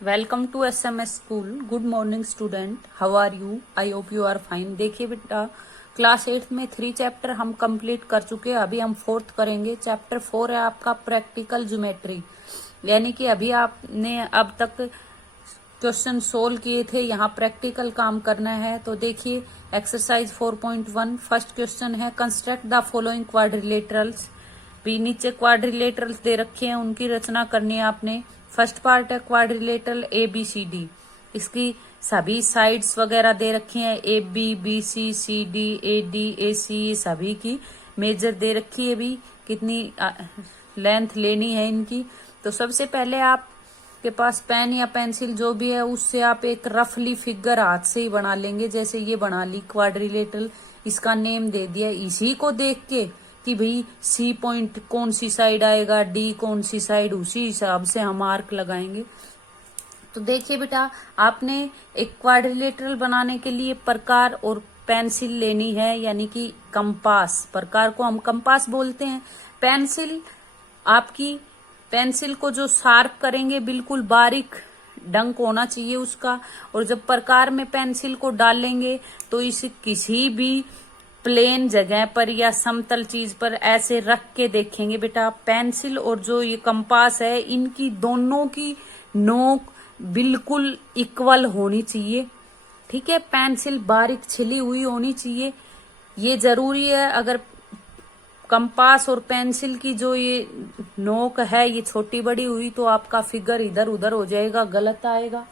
Welcome to SMS school. Good morning student, how are you? I hope you are fine. देखिए बेटा, class 8 में 3 chapter हम complete कर चुके हैं। अभी हम 4th करेंगे। चैप्टर 4 है आपका प्रैक्टिकल ज्योमेट्री, यानी कि अभी आपने अब तक क्वेश्चन सोल्व किए थे, यहाँ प्रैक्टिकल काम करना है। तो देखिए एक्सरसाइज 4.1 फर्स्ट क्वेश्चन है, कंस्ट्रक्ट द फॉलोइंग क्वाड्रिलेटरल्स। भी नीचे क्वाड्रिलेटरल्स दे रखे हैं, उनकी रचना करनी है आपने। फर्स्ट पार्ट है क्वाड्रिलेटरल ABCD, इसकी सभी साइड्स वगैरह दे रखी हैं, AB BC CD AD AC, सभी की मेजर दे रखी है, भी कितनी लेंथ लेनी है इनकी। तो सबसे पहले आप के पास पेन या पेंसिल जो भी है, उससे आप एक रफली फिगर हाथ से ही बना लेंगे। जैसे ये बना ली क्वाड्रिलेटरल, इसका नेम दे दिया। इसी को देख के कि भाई C पॉइंट कौन सी साइड आएगा, D कौन सी साइड, उसी हिसाब से हम आर्क लगाएंगे। तो देखिए बेटा, आपने एक क्वाड्रिलेटरल बनाने के लिए प्रकार और पेंसिल लेनी है, यानी कि कंपास। प्रकार को हम कंपास बोलते हैं। पेंसिल, आपकी पेंसिल को जो शार्प करेंगे बिल्कुल बारीक डंक होना चाहिए उसका। और जब प्रकार में पेंसिल को डालेंगे तो इसे किसी भी प्लेन जगह पर या समतल चीज पर ऐसे रख के देखेंगे बेटा। पेंसिल और जो ये कंपास है, इनकी दोनों की नोक बिल्कुल इक्वल होनी चाहिए। ठीक है, पेंसिल बारीक छिली हुई होनी चाहिए, ये जरूरी है। अगर कंपास और पेंसिल की जो ये नोक है ये छोटी बड़ी हुई तो आपका फिगर इधर उधर हो जाएगा, गलत आएगा।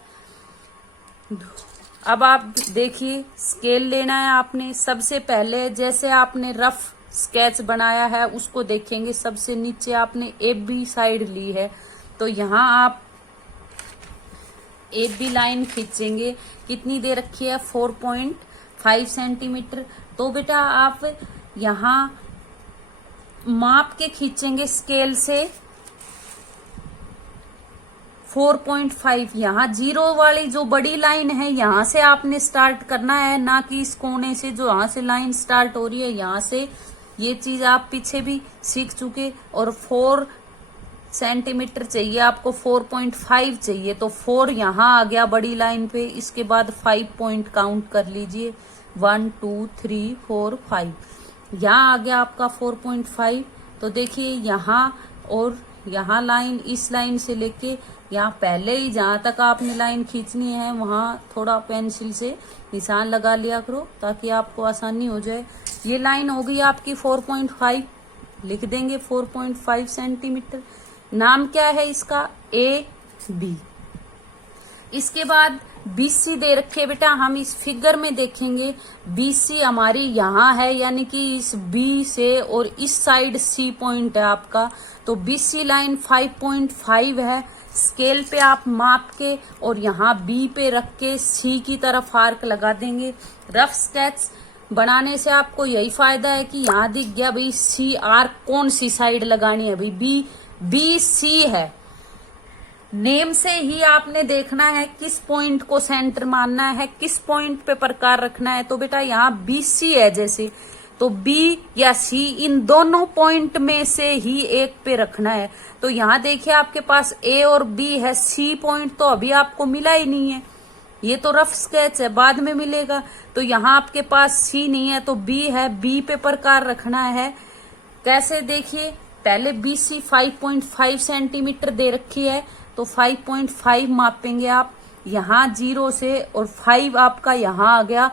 अब आप देखिए, स्केल लेना है आपने। सबसे पहले जैसे आपने रफ स्केच बनाया है उसको देखेंगे। सबसे नीचे आपने AB साइड ली है, तो यहाँ आप AB लाइन खींचेंगे। कितनी दे रखी है? 4.5 सेंटीमीटर। तो बेटा आप यहाँ माप के खींचेंगे स्केल से 4.5। यहाँ जीरो वाली जो बड़ी लाइन है, यहाँ से आपने स्टार्ट करना है, ना कि इस कोने से जो यहाँ से लाइन स्टार्ट हो रही है, यहाँ से। ये चीज आप पीछे भी सीख चुके। और 4 सेंटीमीटर चाहिए आपको, 4.5 चाहिए, तो 4 यहाँ आ गया बड़ी लाइन पे। इसके बाद 5 पॉइंट काउंट कर लीजिए, 1 2 3 4 5। यहाँ आ गया आपका 4.5। तो देखिए यहाँ और यहाँ लाइन, इस लाइन से लेके यहाँ पहले ही जहां तक आपने लाइन खींचनी है वहां थोड़ा पेंसिल से निशान लगा लिया करो, ताकि आपको आसानी हो जाए। ये लाइन हो गई आपकी 4.5, लिख देंगे 4.5 सेंटीमीटर। नाम क्या है इसका? AB। इसके बाद BC दे रखे बेटा, हम इस फिगर में देखेंगे। BC हमारी यहाँ है, यानी कि इस B से और इस साइड C पॉइंट है आपका, तो BC लाइन 5.5 है। स्केल पे आप माप के और यहाँ B पे रख के C की तरफ आर्क लगा देंगे। रफ स्केच बनाने से आपको यही फायदा है कि यहाँ दिख गया भाई C आर्क कौन सी साइड लगानी है। भाई BC है, नेम से ही आपने देखना है किस पॉइंट को सेंटर मानना है, किस पॉइंट पे प्रकार रखना है। तो बेटा यहाँ BC है जैसे, तो B या C इन दोनों पॉइंट में से ही एक पे रखना है। तो यहाँ देखिए आपके पास A और B है, C पॉइंट तो अभी आपको मिला ही नहीं है, ये तो रफ स्केच है, बाद में मिलेगा। तो यहाँ आपके पास C नहीं है तो B है, B पे प्रकार रखना है। कैसे? देखिए, पहले BC 5.5 सेंटीमीटर दे रखी है, तो 5.5 मापेंगे आप यहाँ 0 से, और 5 आपका यहाँ आ गया।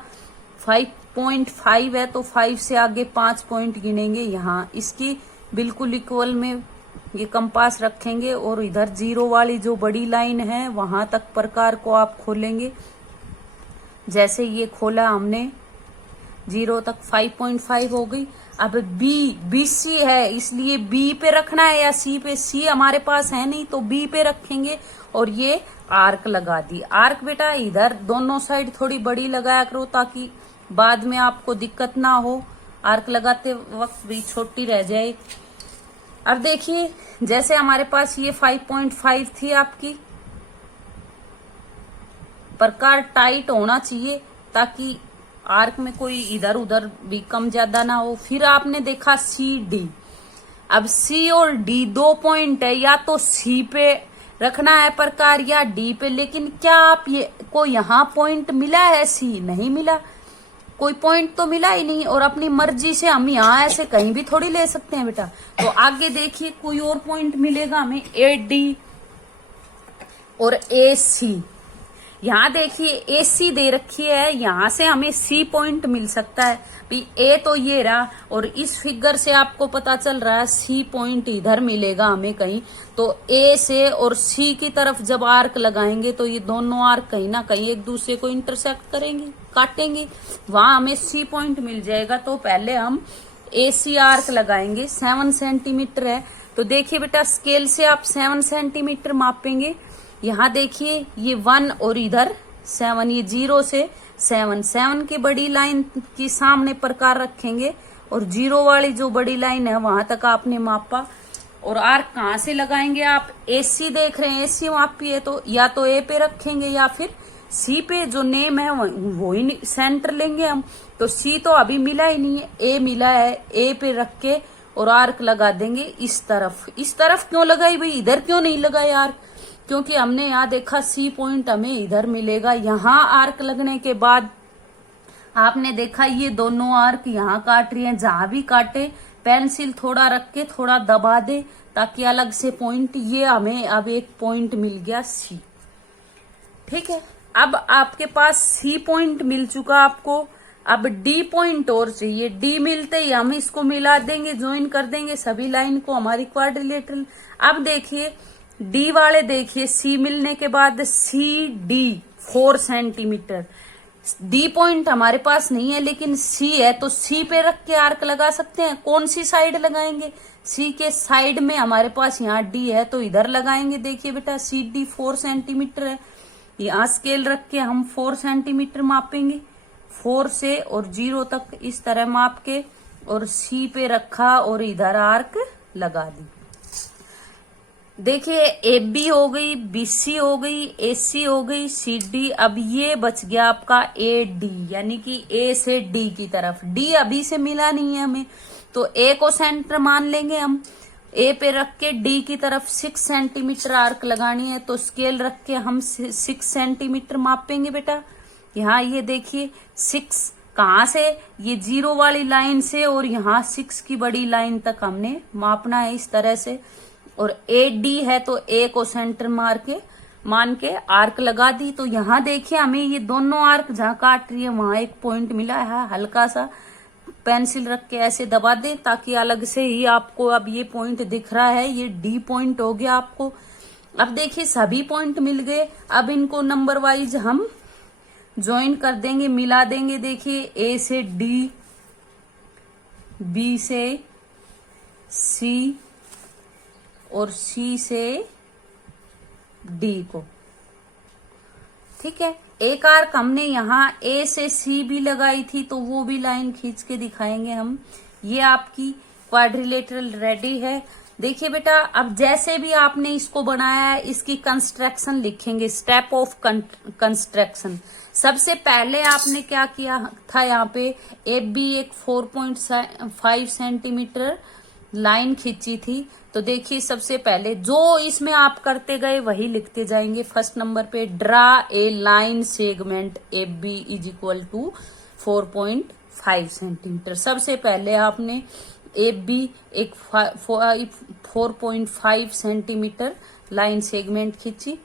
5.5 है तो 5 से आगे 5 पॉइंट गिनेंगे यहाँ, इसकी बिल्कुल इक्वल में ये कंपास रखेंगे। और इधर 0 वाली जो बड़ी लाइन है वहां तक प्रकार को आप खोलेंगे। जैसे ये खोला हमने 0 तक, 5.5 हो गई। अब BC है, इसलिए B पे रखना है या C पे? C हमारे पास है नहीं तो B पे रखेंगे और ये आर्क लगा दी। आर्क बेटा इधर दोनों साइड थोड़ी बड़ी लगाया करो, ताकि बाद में आपको दिक्कत ना हो, आर्क लगाते वक्त भी छोटी रह जाए। अब देखिए, जैसे हमारे पास ये 5.5 थी आपकी, प्रकार टाइट होना चाहिए ताकि आर्क में कोई इधर उधर भी कम ज्यादा ना हो। फिर आपने देखा CD। अब C और D 2 पॉइंट है, या तो C पे रखना है प्रकार या डी पे। लेकिन क्या आप ये को यहाँ पॉइंट मिला है? सी नहीं मिला, कोई पॉइंट तो मिला ही नहीं। और अपनी मर्जी से हम यहाँ ऐसे कहीं भी थोड़ी ले सकते हैं बेटा। तो आगे देखिए कोई और पॉइंट मिलेगा हमें, ए डी और ए सी। यहाँ देखिए ए सी दे रखी है, यहाँ से हमें सी पॉइंट मिल सकता है। भाई ए तो ये रहा और इस फिगर से आपको पता चल रहा है सी पॉइंट इधर मिलेगा हमें कहीं। तो ए से और सी की तरफ जब आर्क लगाएंगे तो ये दोनों आर्क कहीं ना कहीं एक दूसरे को इंटरसेक्ट करेंगे, काटेंगे, वहां हमें सी पॉइंट मिल जाएगा। तो पहले हम ए सी आर्क लगाएंगे। 7 सेंटीमीटर है, तो देखिए बेटा स्केल से आप 7 सेंटीमीटर मापेंगे। यहाँ देखिए ये 1 और इधर 7, ये 0 से 7 की बड़ी लाइन की सामने प्रकार रखेंगे और 0 वाली जो बड़ी लाइन है वहां तक आपने मापा। और आर्क कहाँ से लगाएंगे आप? एसी देख रहे हैं, एसी मापी है तो या तो ए पे रखेंगे या फिर सी पे। जो नेम है वो ही सेंटर लेंगे हम। तो सी तो अभी मिला ही नहीं है, ए मिला है, ए पे रख के और आर्क लगा देंगे इस तरफ। इस तरफ क्यों लगाई भाई, इधर क्यों नहीं लगाए आर्क? क्योंकि हमने यहाँ देखा सी पॉइंट हमें इधर मिलेगा। यहाँ आर्क लगने के बाद आपने देखा ये दोनों आर्क यहाँ काट रही हैं। जहां भी काटे पेंसिल थोड़ा रख के थोड़ा दबा दे ताकि अलग से पॉइंट, ये हमें अब एक पॉइंट मिल गया सी। ठीक है, अब आपके पास सी पॉइंट मिल चुका आपको। अब डी पॉइंट और चाहिए। डी मिलते ही हम इसको मिला देंगे, ज्वाइन कर देंगे सभी लाइन को हमारी क्वाड्रिलेटरल। अब देखिए डी वाले, देखिए सी मिलने के बाद C D 4 centimetre. D point हमारे पास नहीं है लेकिन सी है, तो सी पे रख के आर्क लगा सकते हैं। कौन सी साइड लगाएंगे? सी के साइड में हमारे पास यहाँ डी है तो इधर लगाएंगे। देखिए बेटा सी डी 4 सेंटीमीटर है, यहाँ स्केल रख के हम 4 सेंटीमीटर मापेंगे। 4 से और 0 तक इस तरह माप के और सी पे रखा और इधर आर्क लगा दी। देखिए ए बी हो गई, बी सी हो गई, ए सी हो गई, सी डी। अब ये बच गया आपका ए डी, यानी कि ए से डी की तरफ। डी अभी से मिला नहीं है हमें, तो ए को सेंटर मान लेंगे हम। ए पे रख के डी की तरफ 6 सेंटीमीटर आर्क लगानी है, तो स्केल रख के हम 6 सेंटीमीटर मापेंगे बेटा। यहाँ ये देखिए 6 कहाँ से? ये 0 वाली लाइन से और यहाँ 6 की बड़ी लाइन तक हमने मापना है इस तरह से। और ए डी है तो ए को सेंटर मान के आर्क लगा दी। तो यहाँ देखिए हमें ये दोनों आर्क जहाँ काट रही है वहां एक पॉइंट मिला है। हल्का सा पेंसिल रख के ऐसे दबा दें ताकि अलग से ही आपको अब ये पॉइंट दिख रहा है, ये डी पॉइंट हो गया आपको। अब देखिए सभी पॉइंट मिल गए। अब इनको नंबर वाइज हम ज्वाइन कर देंगे, मिला देंगे। देखिए ए से डी, बी से सी और सी से डी को। ठीक है, एक आर्क हमने यहाँ ए से सी भी लगाई थी तो वो भी लाइन खींच के दिखाएंगे हम। ये आपकी क्वाड्रिलेटरल रेडी है। देखिए बेटा अब जैसे भी आपने इसको बनाया है इसकी कंस्ट्रक्शन लिखेंगे, स्टेप ऑफ कंस्ट्रक्शन। सबसे पहले आपने क्या किया था, यहाँ पे ए बी एक 4.5 सेंटीमीटर लाइन खींची थी। तो देखिए सबसे पहले जो इसमें आप करते गए वही लिखते जाएंगे। फर्स्ट नंबर पे draw a line segment A B is equal to 4.5 centimetre. सबसे पहले आपने ए बी एक 4.5 सेंटीमीटर लाइन सेगमेंट खींची।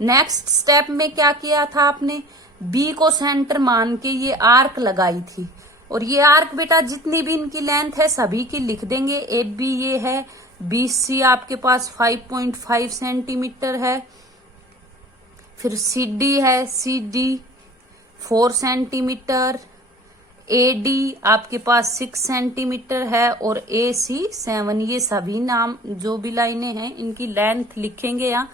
नेक्स्ट स्टेप में क्या किया था आपने? बी को सेंटर मान के ये आर्क लगाई थी। और ये आर्क बेटा जितनी भी इनकी लेंथ है सभी की लिख देंगे। ए बी ये है, बी सी आपके पास 5.5 सेंटीमीटर है, फिर सी डी है, C D 4 centimetre, A D आपके पास 6 सेंटीमीटर है और ए सी 7। ये सभी नाम जो भी लाइनें हैं इनकी लेंथ लिखेंगे यहाँ।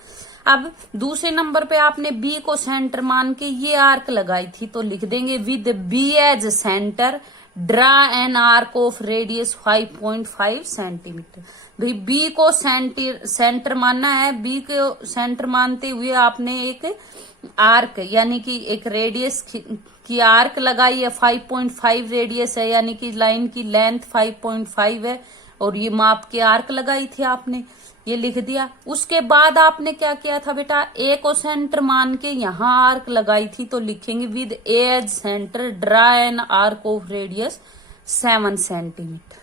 अब दूसरे नंबर पे आपने बी को सेंटर मान के ये आर्क लगाई थी तो लिख देंगे with B as centre draw an arc of radius 5.5 centimetre. भाई बी को सेंटर मानना है, बी को सेंटर मानते हुए आपने एक आर्क यानी कि एक रेडियस की आर्क लगाई है। 5.5 रेडियस है यानी कि लाइन की लेंथ 5.5 है और ये माप के आर्क लगाई थी आपने। ये लिख दिया। उसके बाद आपने क्या किया था बेटा, ए को सेंटर मान के यहाँ आर्क लगाई थी, तो लिखेंगे with A as centre draw an arc of radius 7 centimetre.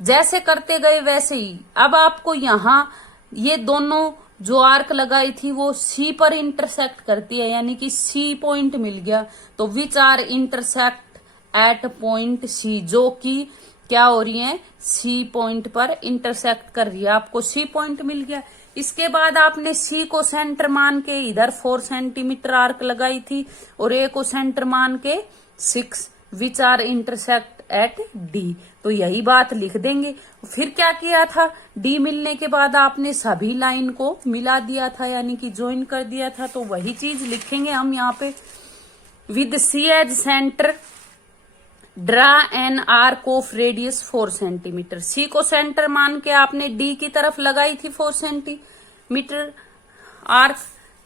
जैसे करते गए वैसे ही। अब आपको यहाँ ये दोनों जो आर्क लगाई थी वो सी पर इंटरसेक्ट करती है, यानी कि सी पॉइंट मिल गया। तो which are intersect at point C, जो कि क्या हो रही है, सी पॉइंट पर इंटरसेक्ट कर रही है। आपको सी पॉइंट मिल गया। इसके बाद आपने सी को सेंटर मान के इधर 4 सेंटीमीटर आर्क लगाई थी और ए को सेंटर मान के 6, which are intersect at D. तो यही बात लिख देंगे। फिर क्या किया था, डी मिलने के बाद आपने सभी लाइन को मिला दिया था, यानी कि ज्वाइन कर दिया था। तो वही चीज लिखेंगे हम यहाँ पे, with C as centre draw an arc of radius 4 centimetre. C को सेंटर मान के आपने डी की तरफ लगाई थी 4 सेंटीमीटर आर्क।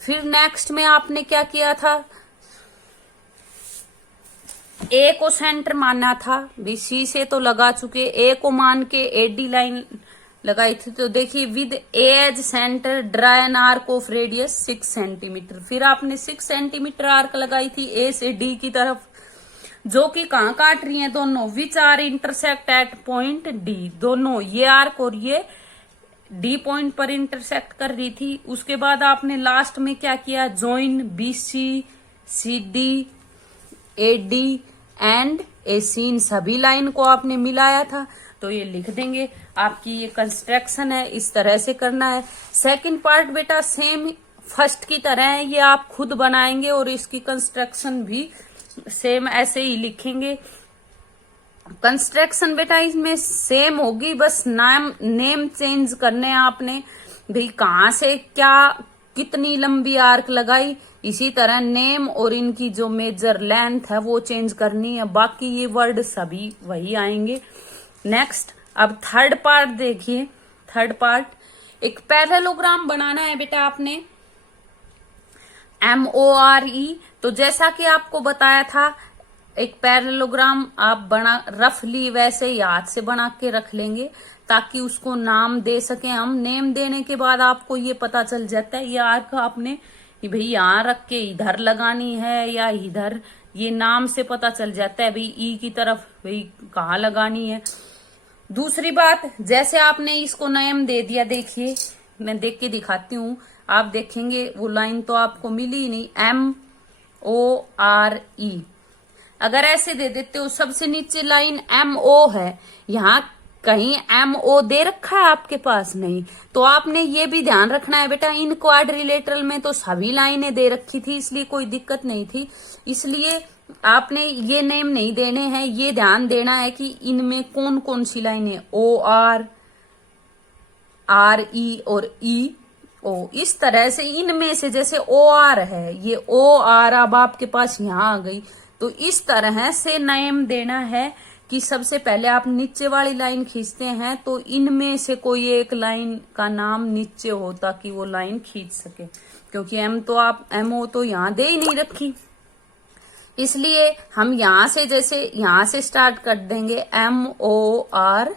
फिर नेक्स्ट में आपने क्या किया था, ए को सेंटर मानना था, भी सी से तो लगा चुके, ए को मान के एडी लाइन लगाई थी। तो देखिए with A as centre draw an arc of radius 6 centimetre. फिर आपने 6 सेंटीमीटर आर्क लगाई थी ए से डी की तरफ, जो कि कहाँ काट रही हैं दोनों, which are intersect at point D. दोनों ये आर्क और ये डी पॉइंट पर इंटरसेक्ट कर रही थी। उसके बाद आपने लास्ट में क्या किया, join B C, C D, A D and A C, इन सभी लाइन को आपने मिलाया था। तो ये लिख देंगे। आपकी ये कंस्ट्रक्शन है, इस तरह से करना है। सेकंड पार्ट बेटा सेम फर्स्ट की तरह है, ये आप खुद बनाएंगे और इसकी कंस्ट्रक्शन भी सेम ऐसे ही लिखेंगे। कंस्ट्रक्शन बेटा इसमें सेम होगी, बस नाम नेम चेंज करने हैं आपने, भाई कहाँ से क्या कितनी लंबी आर्क लगाई, इसी तरह नेम और इनकी जो मेजर लेंथ है वो चेंज करनी है। बाकी ये वर्ड सभी वही आएंगे। नेक्स्ट अब थर्ड पार्ट देखिए। थर्ड पार्ट, एक पैरेललोग्राम बनाना है बेटा आपने, MORE। तो जैसा कि आपको बताया था, एक पैरेललोग्राम आप बना रफली वैसे ही हाथ से बना के रख लेंगे ताकि उसको नाम दे सके हम। नेम देने के बाद आपको ये पता चल जाता है ये आर्क आपने भाई यहाँ रख के इधर लगानी है या इधर, ये नाम से पता चल जाता है भाई ई की तरफ भाई कहाँ लगानी है। दूसरी बात, जैसे आपने इसको नेम दे दिया, देखिए मैं देख के दिखाती हूँ, आप देखेंगे वो लाइन तो आपको मिली ही नहीं, MORE। अगर ऐसे दे देते हो, सबसे नीचे लाइन MO है, यहाँ कहीं MO दे रखा है आपके पास नहीं, तो आपने ये भी ध्यान रखना है बेटा, इन क्वाड्रिलेटरल में तो सभी लाइनें दे रखी थी इसलिए कोई दिक्कत नहीं थी, इसलिए आपने ये नेम नहीं देने हैं। ये ध्यान देना है कि इनमें कौन कौन सी लाइनें, OR, RE और EO, इस तरह से इनमें से जैसे OR है, ये OR अब आपके पास यहाँ आ गई, तो इस तरह से नेम देना है कि सबसे पहले आप नीचे वाली लाइन खींचते हैं तो इनमें से कोई एक लाइन का नाम नीचे हो ताकि वो लाइन खींच सके, क्योंकि MO तो यहाँ दे ही नहीं रखी, इसलिए हम यहाँ से जैसे यहाँ से स्टार्ट कर देंगे MORE।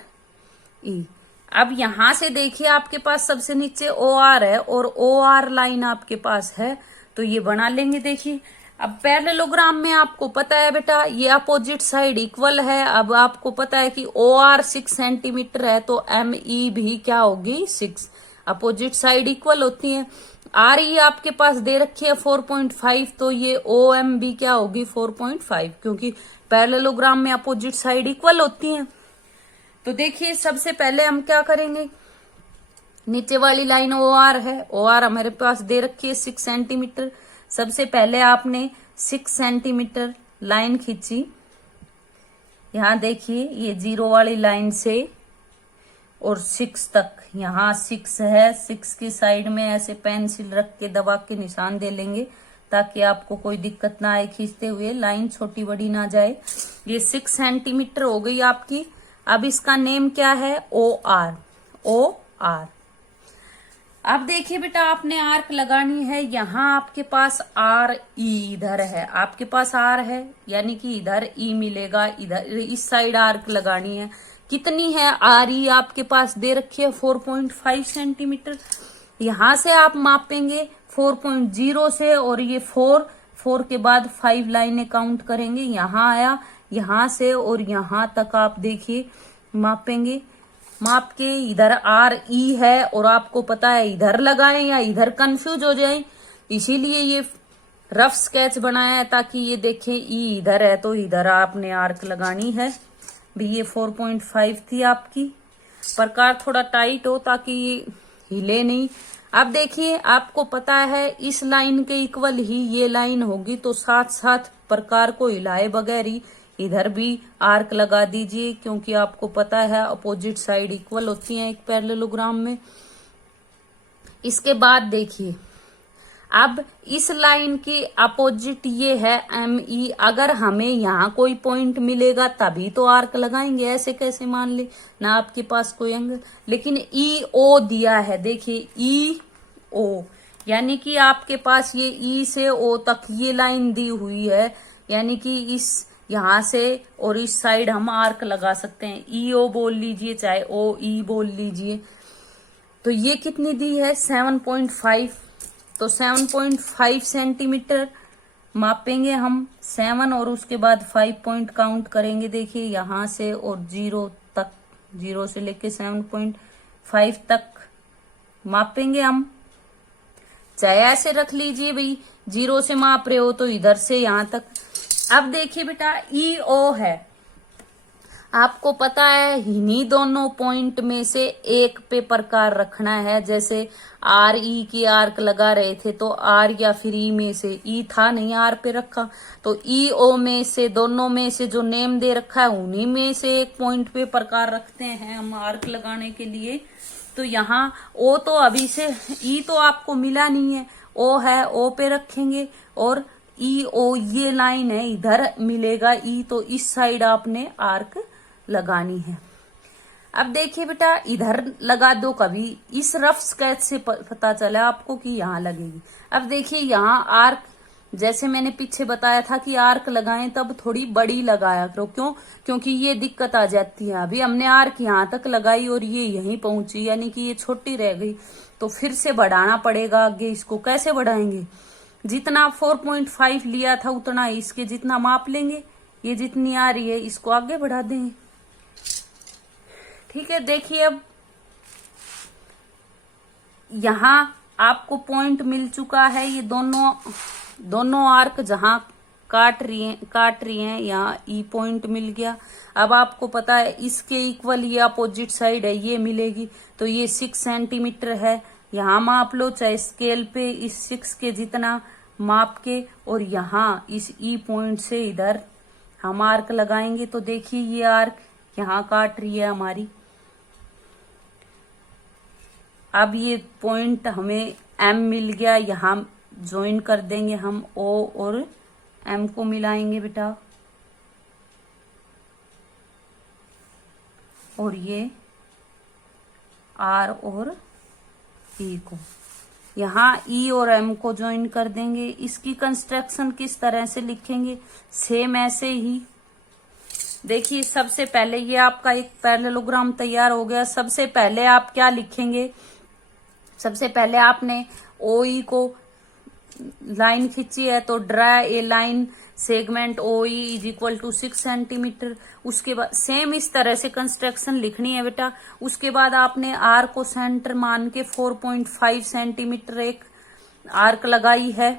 अब यहाँ से देखिए आपके पास सबसे नीचे OR है और OR लाइन आपके पास है, तो ये बना लेंगे। देखिए अब पैरेललोग्राम में आपको पता है बेटा ये अपोजिट साइड इक्वल है। अब आपको पता है कि OR 6 सेंटीमीटर है तो ME भी क्या होगी, 6। अपोजिट साइड इक्वल होती है। RE आपके पास दे रखी है 4.5, तो ये OM भी क्या होगी, 4.5, क्योंकि पैरेललोग्राम में अपोजिट साइड इक्वल होती है। तो देखिए सबसे पहले हम क्या करेंगे, नीचे वाली लाइन OR है, OR हमारे पास दे रखी है 6 सेंटीमीटर। सबसे पहले आपने 6 सेंटीमीटर लाइन खींची, यहाँ देखिए ये 0 वाली लाइन से और 6 तक, यहाँ 6 है, 6 की साइड में ऐसे पेंसिल रख के दबा के निशान दे लेंगे ताकि आपको कोई दिक्कत ना आए खींचते हुए, लाइन छोटी बड़ी ना जाए। ये 6 सेंटीमीटर हो गई आपकी। अब इसका नेम क्या है, OR। अब देखिए बेटा आपने आर्क लगानी है, यहाँ आपके पास RE इधर है, आपके पास R है यानी कि इधर E मिलेगा, इधर इस साइड आर्क लगानी है। कितनी है आर ई आपके पास दे रखी है 4.5 सेंटीमीटर। यहां से आप मापेंगे 4.0 से, और ये 4 के बाद 5 लाइनें काउंट करेंगे, यहां आया, यहां से और यहां तक आप देखिए मापेंगे। माप के इधर आर ई है और आपको पता है इधर लगाएं या इधर कंफ्यूज हो जाए, इसीलिए ये रफ स्केच बनाया है ताकि ये देखें ई इधर है तो इधर आपने आर्क लगानी है। भी ये 4.5 थी आपकी। प्रकार थोड़ा टाइट हो ताकि ये हिले नहीं। अब देखिए आपको पता है इस लाइन के इक्वल ही ये लाइन होगी, तो साथ साथ प्रकार को हिलाए बगैर ही इधर भी आर्क लगा दीजिए, क्योंकि आपको पता है अपोजिट साइड इक्वल होती हैं एक पैरेललोग्राम में। इसके बाद देखिए अब इस लाइन की अपोजिट ये है एम ई। अगर हमें यहाँ कोई पॉइंट मिलेगा तभी तो आर्क लगाएंगे, ऐसे कैसे मान ले ना आपके पास कोई एंगल। लेकिन ई ओ दिया है, देखिए ई ओ, यानी कि आपके पास ये ई से ओ तक ये लाइन दी हुई है, यानी कि इस यहां से और इस साइड हम आर्क लगा सकते हैं। ई ओ बोल लीजिए चाहे ओ ई बोल लीजिए। तो ये कितनी दी है 7.5, तो 7.5 सेंटीमीटर मापेंगे हम 7 और उसके बाद 5 पॉइंट काउंट करेंगे। देखिए यहां से और 0 तक, 0 से लेके 7.5 तक मापेंगे हम। चाहे ऐसे रख लीजिए भाई, 0 से माप रहे हो तो इधर से यहां तक। अब देखिए बेटा ई ओ है, आपको पता है इन्हीं दोनों पॉइंट में से एक पे प्रकार रखना है। जैसे आर ई की आर्क लगा रहे थे तो आर या फिर ई में से, ई था नहीं आर पे रखा, तो ई ओ में से, दोनों में से जो नेम दे रखा है उन्हीं में से एक पॉइंट पे प्रकार रखते हैं हम आर्क लगाने के लिए। तो यहाँ ओ तो अभी से, ई तो आपको मिला नहीं है, ओ है, ओ पे रखेंगे, और ई ओ ये लाइन है इधर मिलेगा ई, तो इस साइड आपने आर्क लगानी है। अब देखिए बेटा इधर लगा दो, कभी इस रफ स्केच से पता चला आपको कि यहाँ लगेगी। अब देखिए यहाँ आर्क, जैसे मैंने पीछे बताया था कि आर्क लगाएं तब थोड़ी बड़ी लगाया करो, क्यों? क्योंकि ये दिक्कत आ जाती है। अभी हमने आर्क यहाँ तक लगाई और ये यहीं पहुंची, यानी कि ये छोटी रह गई, तो फिर से बढ़ाना पड़ेगा आगे। इसको कैसे बढ़ाएंगे? जितना 4.5 लिया था उतना इसके जितना माप लेंगे, ये जितनी आ रही है इसको आगे बढ़ा देंगे। ठीक है, देखिए अब यहां आपको पॉइंट मिल चुका है। ये दोनों आर्क जहां काट रही हैं यहाँ ई पॉइंट मिल गया। अब आपको पता है इसके इक्वल ये अपोजिट साइड है, ये मिलेगी, तो ये 6 सेंटीमीटर है। यहाँ माप लो चाहे स्केल पे, इस 6 के जितना माप के, और यहाँ इस ई पॉइंट से इधर हम आर्क लगाएंगे। तो देखिए ये आर्क यहाँ काट रही है हमारी। अब ये पॉइंट हमें एम मिल गया, यहाँ ज्वाइन कर देंगे हम, ओ और एम को मिलाएंगे बेटा, और ये आर और ई को, यहाँ ई और एम को ज्वाइन कर देंगे। इसकी कंस्ट्रक्शन किस तरह से लिखेंगे? सेम ऐसे ही। देखिए सबसे पहले ये आपका एक पैरेललोग्राम तैयार हो गया। सबसे पहले आप क्या लिखेंगे? सबसे पहले आपने ओ ई को लाइन खींची है, तो draw a line segment O E is equal to 6 centimetre. उसके बाद सेम इस तरह से कंस्ट्रक्शन लिखनी है बेटा। उसके बाद आपने आर को सेंटर मान के 4.5 सेंटीमीटर एक आर्क लगाई है,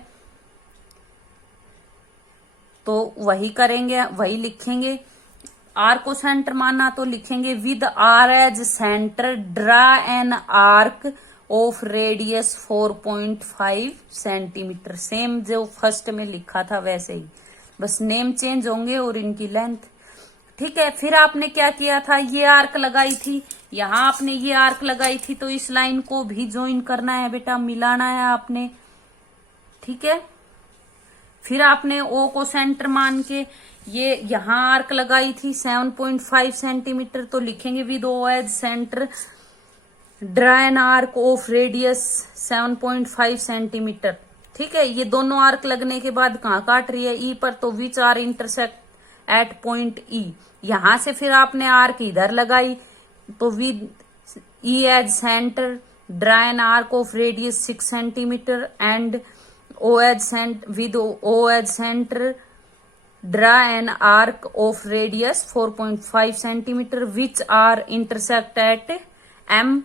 तो वही करेंगे, वही लिखेंगे। आर को सेंटर माना तो लिखेंगे with R as centre draw an arc of radius 4.5 centimetre. Same जो फर्स्ट में लिखा था वैसे ही, बस नेम चेंज होंगे और इनकी लेंथ। ठीक है, फिर आपने क्या किया था? ये आर्क लगाई थी, यहां आपने ये आर्क लगाई थी, तो इस लाइन को भी ज्वाइन करना है बेटा, मिलाना है आपने। ठीक है, फिर आपने ओ को सेंटर मान के ये यहां आर्क लगाई थी 7.5 सेंटीमीटर, तो लिखेंगे with O as centre draw an arc of radius 7.5 centimetre. ठीक है, ये दोनों आर्क लगने के बाद कहाँ काट रही है? ई पर, तो which are intersect at point E. यहां से फिर आपने आर्क इधर लगाई, तो with E as centre draw an arc of radius 6 centimetre and O as centre draw an arc of radius 4.5 centimetre which are intersect at M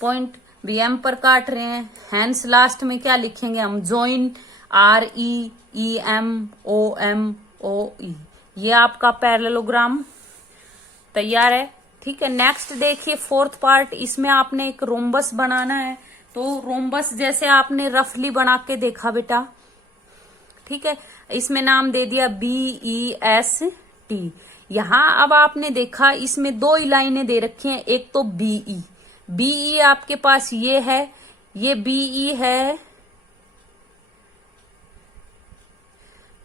point. भी M पर काट रहे हैं, हैंस लास्ट में क्या लिखेंगे हम, join R E E M O E. ये आपका पैरेललोग्राम तैयार है। ठीक है, नेक्स्ट देखिए फोर्थ पार्ट। इसमें आपने एक रोम्बस बनाना है। तो रोम्बस जैसे आपने रफली बना के देखा बेटा, ठीक है, इसमें नाम दे दिया BEST। यहां अब आपने देखा इसमें दो ही लाइनें दे रखी हैं, एक तो BE आपके पास ये है, ये BE है,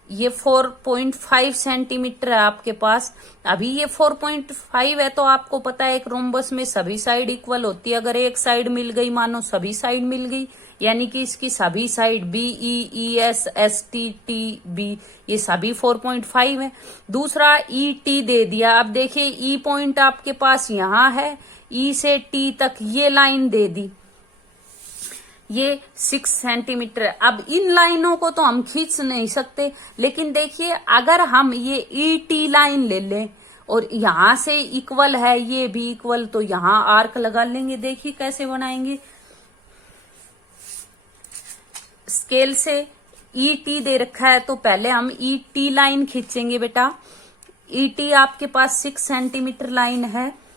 ये 4.5 सेंटीमीटर है आपके पास। अभी ये 4.5 है तो आपको पता है एक रोम्बस में सभी साइड इक्वल होती है। अगर एक साइड मिल गई, मानो सभी साइड मिल गई, यानी कि इसकी सभी साइड BEESSTTB ये सभी 4.5 है। दूसरा ET दे दिया। अब देखिए E पॉइंट आपके पास यहां है, E से T तक ये लाइन दे दी, ये 6 सेंटीमीटर है। अब इन लाइनों को तो हम खींच नहीं सकते, लेकिन देखिए अगर हम ये ET लाइन ले लें और यहां से इक्वल है, ये भी इक्वल, तो यहां आर्क लगा लेंगे। देखिए कैसे बनाएंगे, स्केल से ET दे रखा है तो पहले हम ET लाइन खींचेंगे बेटा। ET आपके पास 6 सेंटीमीटर लाइन है,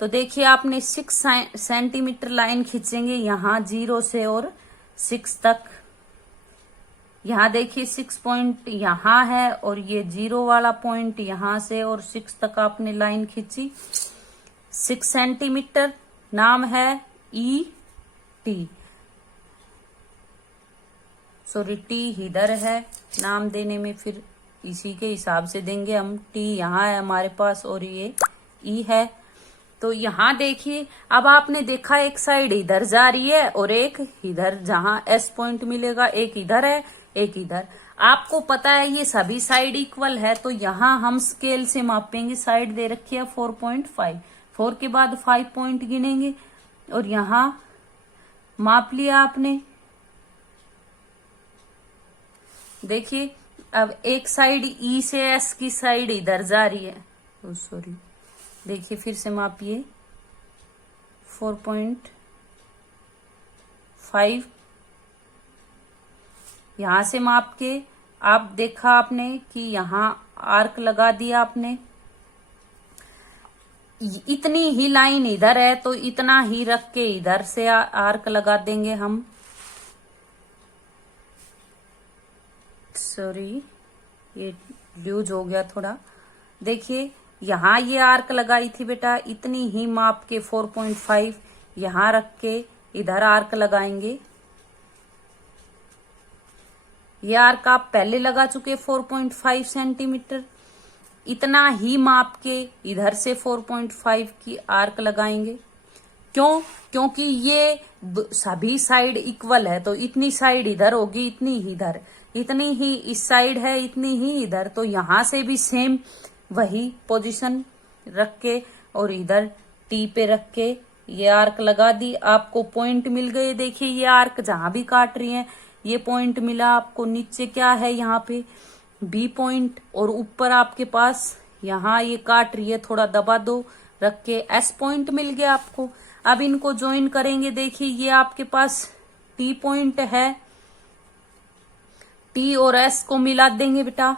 तो देखिए आपने 6 सेंटीमीटर लाइन खींचेंगे यहां 0 से और 6 तक। यहां देखिए 6 पॉइंट यहां है और ये 0 वाला पॉइंट यहां से और 6 तक आपने लाइन खींची। 6 सेंटीमीटर नाम है ET, सॉरी T इधर है, नाम देने में फिर इसी के हिसाब से देंगे हम। T यहाँ है हमारे पास और ये E है। तो यहाँ देखिए अब आपने देखा एक साइड इधर जा रही है और एक इधर, जहां S पॉइंट मिलेगा, एक इधर है एक इधर। आपको पता है ये सभी साइड इक्वल है, तो यहाँ हम स्केल से मापेंगे। साइड दे रखी है 4.5, 4 के बाद 5 पॉइंट गिनेंगे और यहाँ माप लिया आपने। देखिए अब एक साइड E से S की साइड इधर जा रही है, सॉरी, देखिए फिर से मापिए 4.5। यहां से माप के आप देखा आपने कि यहां आर्क लगा दिया आपने। इतनी ही लाइन इधर है तो इतना ही रख के इधर से आर्क लगा देंगे हम। सॉरी ये लूज हो गया थोड़ा। देखिए यहां ये आर्क लगाई थी बेटा, इतनी ही माप के 4.5 यहां रख के इधर आर्क लगाएंगे। ये आर्क आप पहले लगा चुके 4.5 सेंटीमीटर, इतना ही माप के इधर से 4.5 की आर्क लगाएंगे। क्यों? क्योंकि ये सभी साइड इक्वल है, तो इतनी साइड इधर होगी, इतनी ही इधर, इतनी ही इस साइड है, इतनी ही इधर, तो यहां से भी सेम वही पोजीशन रख के और इधर T पे रख के ये आर्क लगा दी। आपको पॉइंट मिल गए। देखिए ये आर्क जहां भी काट रही है ये पॉइंट मिला आपको। नीचे क्या है यहाँ पे B पॉइंट और ऊपर आपके पास यहाँ ये काट रही है, थोड़ा दबा दो, रख के S पॉइंट मिल गया आपको। अब इनको ज्वाइन करेंगे। देखिए ये आपके पास T पॉइंट है, T और S को मिला देंगे बेटा।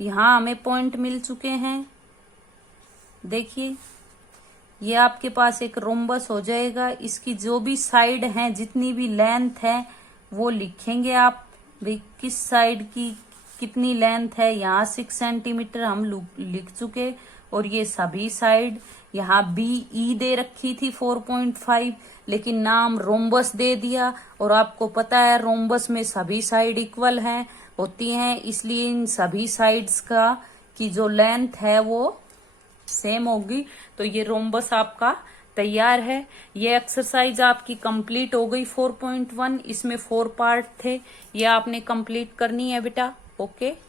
यहां हमें पॉइंट मिल चुके हैं। देखिए ये आपके पास एक रोम्बस हो जाएगा। इसकी जो भी साइड है, जितनी भी लेंथ है, वो लिखेंगे आप भाई किस साइड की कितनी लेंथ है। यहाँ 6 सेंटीमीटर हम लिख चुके और ये सभी साइड, यहाँ BE दे रखी थी 4.5, लेकिन नाम रोम्बस दे दिया। और आपको पता है रोम्बस में सभी साइड इक्वल हैं होती हैं, इसलिए इन सभी साइड्स का की जो लेंथ है वो सेम होगी। तो ये रोम्बस आपका तैयार है। ये एक्सरसाइज आपकी कंप्लीट हो गई 4.1। इसमें 4 पार्ट थे, ये आपने कंप्लीट करनी है बेटा। ओके।